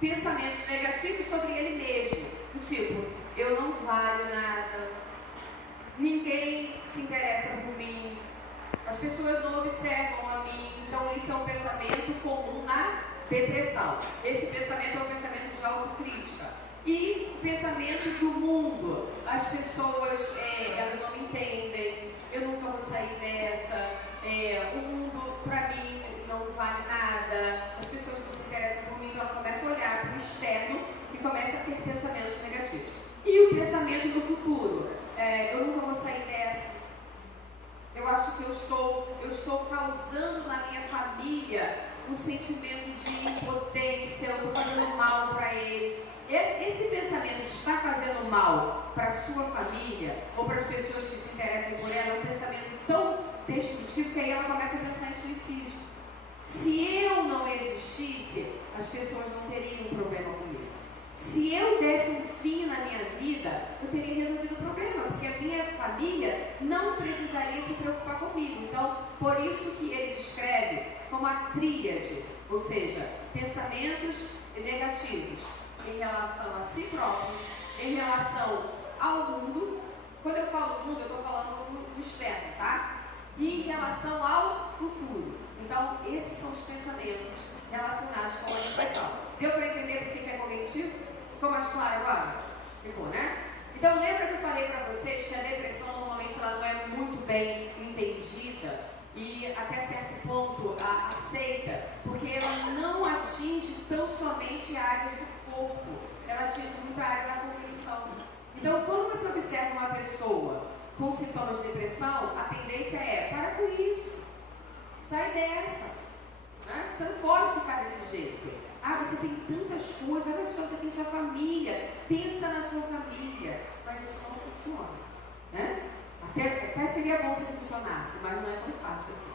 pensamentos negativos sobre ele mesmo, do tipo, eu não valho nada, ninguém se interessa por mim, as pessoas não observam a mim. Então isso é um pensamento comum na depressão. Esse pensamento é um pensamento de autocrítica. E o pensamento do mundo, as pessoas, elas não me entendem, eu nunca vou sair dessa, o mundo para mim não vale nada, as pessoas não se interessam por mim, então ela começa a olhar para o externo e começa a ter pensamentos negativos. E o pensamento do futuro, eu nunca vou sair dessa, eu acho que eu estou causando na minha família um sentimento de impotência, eu estou fazendo mal para eles. Esse pensamento de estar fazendo mal para a sua família ou para as pessoas que se interessam por ela é um pensamento tão destrutivo que aí ela começa a pensar em suicídio. Se eu não existisse, as pessoas não teriam um problema comigo. Se eu desse um fim na minha vida, eu teria resolvido o problema, porque a minha família não precisaria se preocupar comigo. Então, por isso que ele descreve como a tríade, ou seja, pensamentos negativos em relação a si próprio, em relação ao mundo. Quando eu falo mundo, eu estou falando do externo, tá? E em relação ao futuro. Então, esses são os pensamentos relacionados com a depressão. Deu para entender por que é cognitivo? Ficou mais claro agora? Ficou, né? Então, lembra que eu falei para vocês que a depressão normalmente ela não é muito bem entendida e até certo ponto aceita, porque ela não atinge tão somente áreas do corpo, ela atinge muito a área da cognição. Então, quando você observa uma pessoa com sintomas de depressão, a tendência é, para com isso, sai dessa, né? Você não pode ficar desse jeito. Você tem tantas coisas, olha só, você tem sua família, pensa na sua família, mas isso não funciona, né? Até seria bom se funcionasse, mas não é tão fácil assim.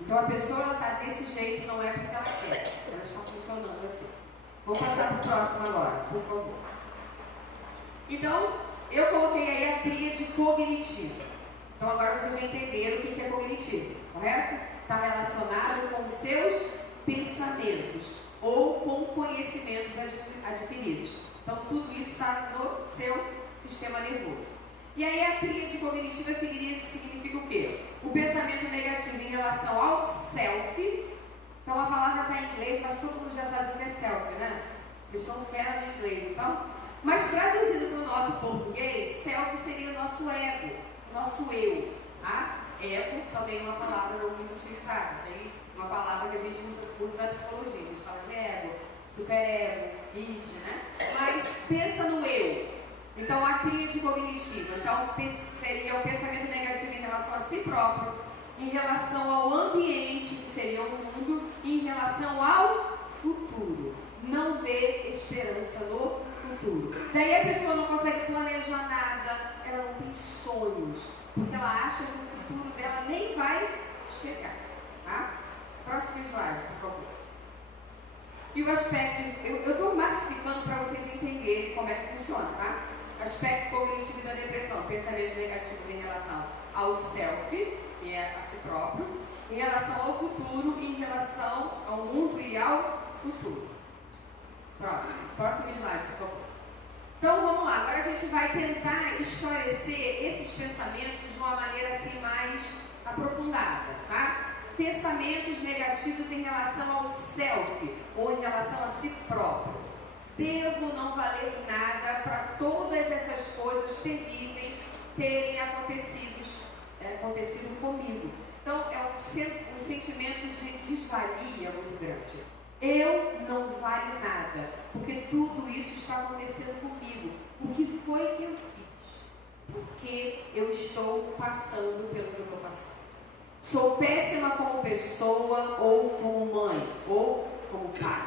Então a pessoa está desse jeito, não é porque ela quer, elas estão funcionando assim. Vamos passar para o próximo agora, por favor. Então, eu coloquei aí a tríade cognitiva. Então agora vocês já entenderam o que é cognitivo, correto? Está relacionado com os seus pensamentos ou com conhecimentos adquiridos. Então tudo isso está no seu sistema nervoso. E aí a tríade cognitiva significa o quê? O pensamento negativo em relação ao self. Então a palavra está em inglês, mas todo mundo já sabe o que é self, né? Eles são fera no inglês, então. Mas traduzindo para o nosso português, self seria o nosso ego, o nosso eu. Tá? Ego também é uma palavra não muito utilizada. Tem uma palavra que a gente usa muito na psicologia. A gente fala de ego, superego, id, né? Mas pensa no eu. Então a tríade cognitiva. Então seria o pensamento negativo em relação a si próprio, em relação ao ambiente, que seria o mundo, e em relação ao futuro. Não vê esperança no futuro. Daí a pessoa não consegue planejar nada, ela não tem sonhos, porque ela acha que o futuro dela nem vai chegar. Tá? Próximo slide, por favor. E o aspecto, eu estou massificando para vocês entenderem como é que funciona, tá? Aspecto cognitivo da depressão, pensamentos negativos em relação ao self, que é a si próprio, em relação ao futuro e em relação ao mundo e ao futuro. Próximo slide, por favor. Então vamos lá, agora a gente vai tentar esclarecer esses pensamentos de uma maneira assim mais aprofundada, tá? Pensamentos negativos em relação ao self ou em relação a si próprio. Devo não valer nada para todas essas coisas terríveis terem acontecido comigo. Então é um sentimento de desvalia muito grande. Eu não valho nada, porque tudo isso está acontecendo comigo. O que foi que eu fiz? Porque eu estou passando pelo que eu estou passando. Sou péssima como pessoa, ou como mãe, ou como pai.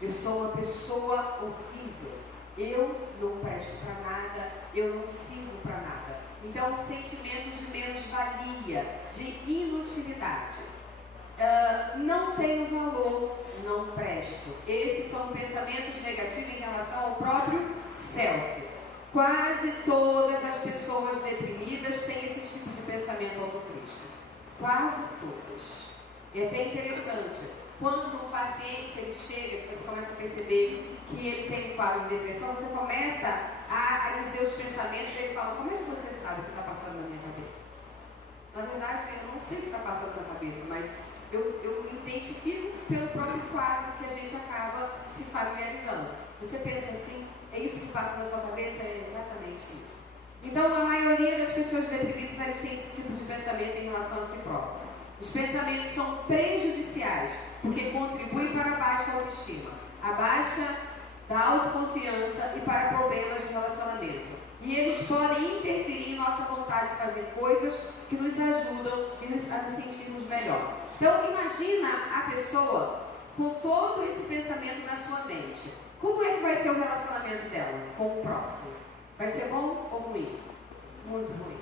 Eu sou uma pessoa horrível. Eu não presto para nada, eu não sirvo para nada. Então, um sentimento de menos-valia, de inutilidade. Não tenho valor, não presto. Esses são pensamentos negativos em relação ao próprio self. Quase todas as pessoas deprimidas têm esse tipo de pensamento autocrítico. Quase todas. E é até interessante. Quando um paciente ele chega e diz assim, começa a perceber que ele tem um quadro de depressão, você começa a dizer os pensamentos e ele fala, como é que você sabe o que está passando na minha cabeça? Na verdade, eu não sei o que está passando na cabeça, mas eu identifico pelo próprio quadro que a gente acaba se familiarizando. Você pensa assim, é isso que passa na sua cabeça? É exatamente isso. Então, a maioria das pessoas deprimidas, elas têm esse tipo de pensamento em relação a si próprio. Os pensamentos são prejudiciais, porque contribuem para a baixa autoestima, a baixa da autoconfiança e para problemas de relacionamento. E eles podem interferir em nossa vontade de fazer coisas que nos ajudam a nos sentirmos melhor. Então, imagina a pessoa com todo esse pensamento na sua mente. Como é que vai ser o relacionamento dela com o próximo? Vai ser bom ou ruim? Muito ruim.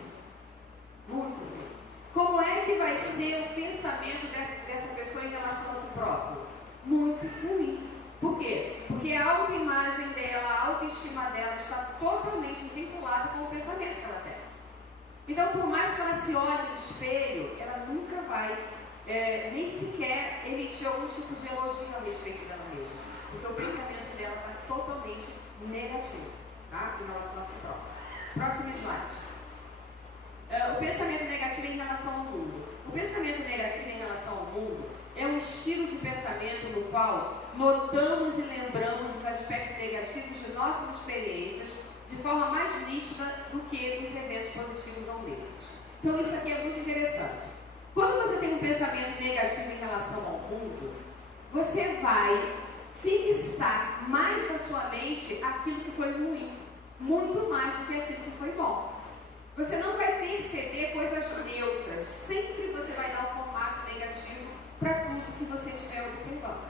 Muito ruim. Como é que vai ser o pensamento dessa pessoa em relação a si próprio? Muito ruim. Por quê? Porque a autoimagem dela, a autoestima dela está totalmente vinculada com o pensamento que ela tem. Então, por mais que ela se olhe no espelho, ela nunca vai nem sequer emitir algum tipo de elogio a respeito dela mesma. Porque o pensamento dela está totalmente negativo, tá? Em relação a si própria. Próximo slide. O pensamento negativo em relação ao mundo. O pensamento negativo em relação ao mundo é um estilo de pensamento no qual notamos e lembramos os aspectos negativos de nossas experiências de forma mais nítida do que os eventos positivos ou negativos. Então isso aqui é muito interessante. Quando você tem um pensamento negativo em relação ao mundo, você vai fixar mais na sua mente aquilo que foi ruim, muito mais do que aquilo que foi bom. Você não vai perceber coisas neutras, sempre você vai dar um formato negativo para tudo que você estiver observando.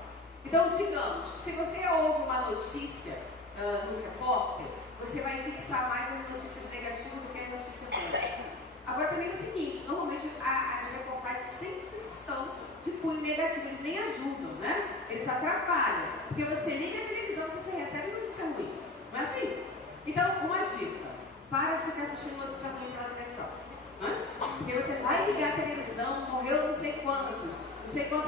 Então, digamos, se você ouve uma notícia no repórter, você vai fixar mais as notícias negativas do que as notícias boas. Agora também é o seguinte, normalmente as reportagens sempre são de cunho negativo, eles nem ajudam, né? Eles atrapalham, porque você liga a televisão, você recebe notícia ruim, não é assim? Então, uma dica, para de ficar assistindo notícia ruim pela televisão, né? Porque você vai ligar a televisão, morreu não sei quanto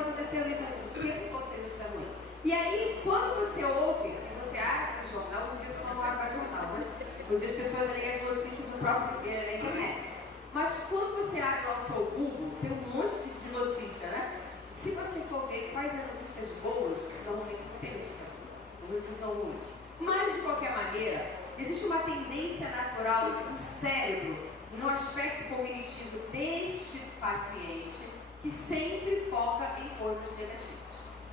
aconteceu isso, o tempo todo tem notícia ruim. E aí, quando você ouve, você abre o jornal, um dia o pessoal não abre o jornal, né? Um dia as pessoas ligam as notícias no próprio na internet. Mas quando você abre lá o seu Google, tem um monte de notícia, né? Se você for ver quais as notícias boas, normalmente não tem notícia. As notícias são ruins. Mas, de qualquer maneira, existe uma tendência natural do cérebro, no aspecto cognitivo deste paciente, que sempre foca em coisas negativas.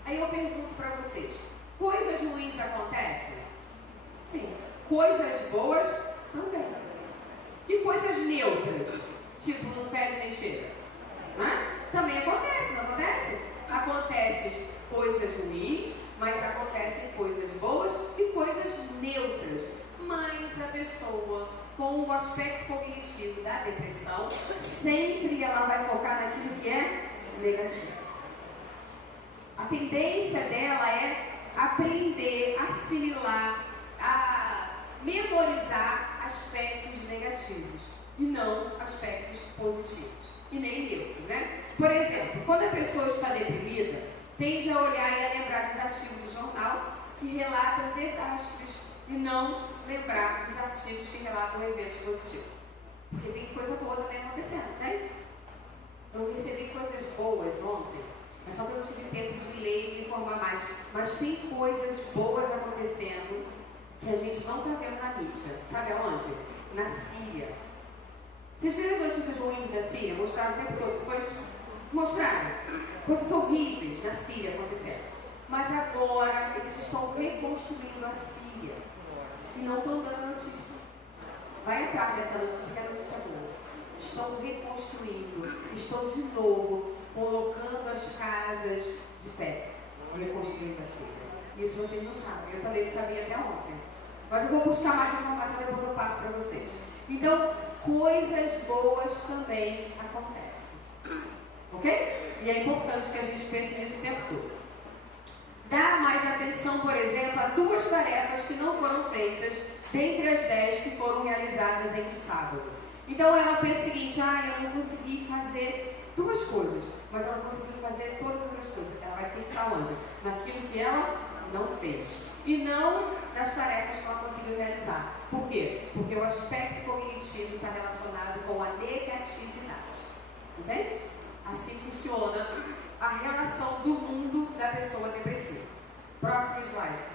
Aí eu pergunto para vocês, coisas ruins acontecem? Sim. Coisas boas? Também. E coisas neutras? Tipo, não fede nem cheira? Também acontece, não acontece? Acontecem coisas ruins, mas acontecem coisas boas e coisas neutras. Mas a pessoa com o aspecto cognitivo da depressão, sempre ela vai focar naquilo que é negativo. A tendência dela é aprender, assimilar, a memorizar aspectos negativos e não aspectos positivos e nem neutros, né? Por exemplo, quando a pessoa está deprimida, tende a olhar e a lembrar dos artigos do jornal que relatam desastres e não lembrar dos artigos que relatam eventos positivos. Porque tem coisa boa também acontecendo, né? Eu recebi coisas boas ontem, mas só que eu não tive tempo de ler e me informar mais. Mas tem coisas boas acontecendo que a gente não está vendo na mídia. Sabe aonde? Na Síria. Vocês viram notícias ruins da Síria? Mostraram o tempo todo? Mostraram. Coisas horríveis na Síria acontecendo. Mas agora eles estão reconstruindo a Síria. E não estão dando notícia. Vai entrar nessa notícia que é notícia boa. Estão reconstruindo. Estão de novo colocando as casas de pé. Reconstruindo a Síria. Isso vocês não sabem. Eu também não sabia até ontem. Mas eu vou buscar mais informação, depois eu passo para vocês. Então, coisas boas também acontecem. Ok? E é importante que a gente pense nisso o tempo todo. Dá mais atenção, por exemplo, a 2 tarefas que não foram feitas dentre as 10 que foram realizadas em um sábado. Então ela pensa o seguinte, eu não consegui fazer 2 coisas, mas ela conseguiu fazer todas as outras coisas. Ela vai pensar onde? Naquilo que ela não fez. E não das tarefas que ela conseguiu realizar. Por quê? Porque o aspecto cognitivo está relacionado com a negatividade. Entende? Assim funciona a relação do mundo da pessoa depressiva. Próximo slide.